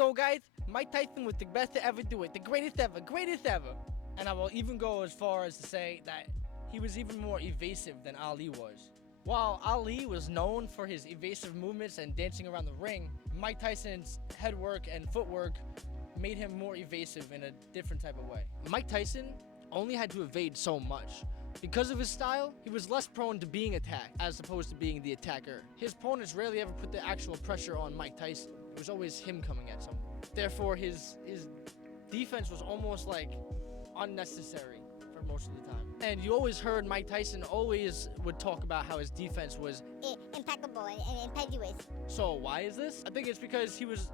So guys, Mike Tyson was the best to ever do it. The greatest ever, greatest ever. And I will even go as far as to say that he was even more evasive than Ali was. While Ali was known for his evasive movements and dancing around the ring, Mike Tyson's head work and footwork made him more evasive in a different type of way. Mike Tyson only had to evade so much. Because of his style, he was less prone to being attacked as opposed to being the attacker. His opponents rarely ever put the actual pressure on Mike Tyson. It was always him coming at someone. Therefore, his defense was almost like unnecessary for most of the time. And you always heard Mike Tyson always would talk about how his defense was impeccable and impetuous. So why is this? I think it's because he was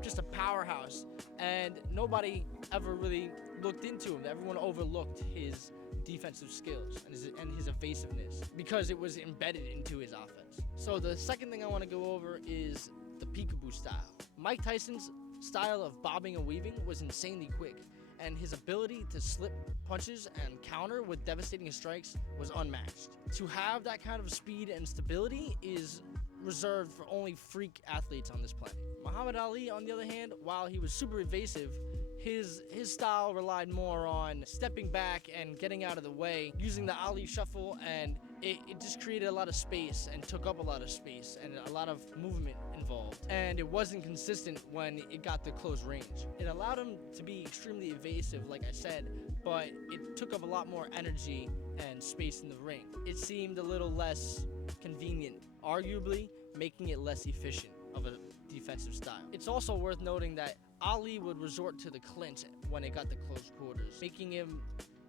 just a powerhouse and nobody ever really looked into him. Everyone overlooked his defensive skills and his evasiveness because it was embedded into his offense. So the second thing I want to go over is the peekaboo style. Mike Tyson's style of bobbing and weaving was insanely quick, and his ability to slip punches and counter with devastating strikes was unmatched. To have that kind of speed and stability is reserved for only freak athletes on this planet. Muhammad Ali, on the other hand, while he was super evasive, his style relied more on stepping back and getting out of the way, using the Ali shuffle, and it just created a lot of space and took up a lot of space and a lot of movement involved. And it wasn't consistent when it got to close range. It allowed him to be extremely evasive, like I said, but it took up a lot more energy and space in the ring. It seemed a little less convenient, arguably making it less efficient of a defensive style. It's also worth noting that Ali would resort to the clinch when it got to close quarters, making him,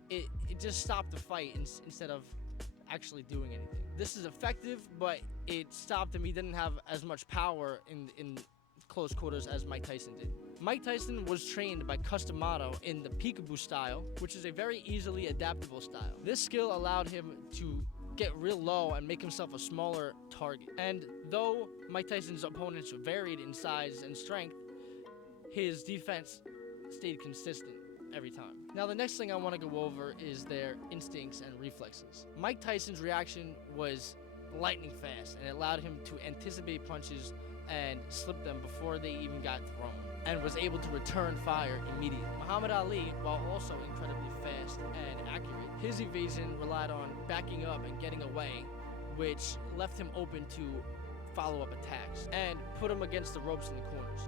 it just stopped the fight instead of actually doing anything. This is effective, but it stopped him. He didn't have as much power in close quarters as Mike Tyson did. Mike Tyson was trained by Customato in the peekaboo style, which is a very easily adaptable style. This skill allowed him to get real low and make himself a smaller target. And though Mike Tyson's opponents varied in size and strength, his defense stayed consistent every time. Now, the next thing I want to go over is their instincts and reflexes. Mike Tyson's reaction was lightning fast, and it allowed him to anticipate punches and slip them before they even got thrown, and was able to return fire immediately. Muhammad Ali, while also incredibly fast and accurate, his evasion relied on backing up and getting away, which left him open to follow-up attacks and put him against the ropes in the corners.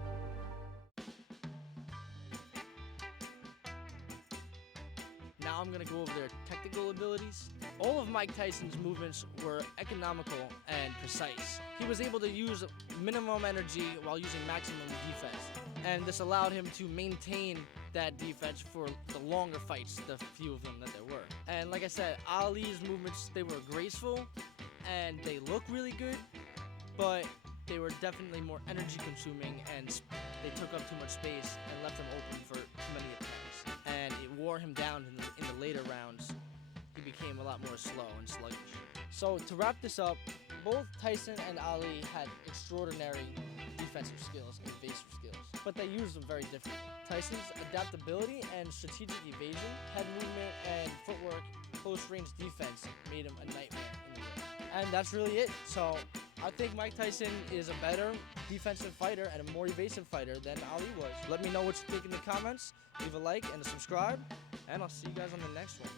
Now I'm going to go over their technical abilities. All of Mike Tyson's movements were economical and precise. He was able to use minimum energy while using maximum defense, and this allowed him to maintain that defense for the longer fights, the few of them that there were. And like I said, Ali's movements, they were graceful and they look really good, but they were definitely more energy consuming, and they took up too much space and left him open for too many attacks. And it wore him down in the later rounds. He became a lot more slow and sluggish. So to wrap this up, both Tyson and Ali had extraordinary defensive skills and evasive skills, but they used them very differently. Tyson's adaptability and strategic evasion, head movement and footwork, close-range defense made him a nightmare in the ring. And that's really it. So I think Mike Tyson is a better defensive fighter and a more evasive fighter than Ali was. Let me know what you think in the comments. Leave a like and a subscribe, and I'll see you guys on the next one.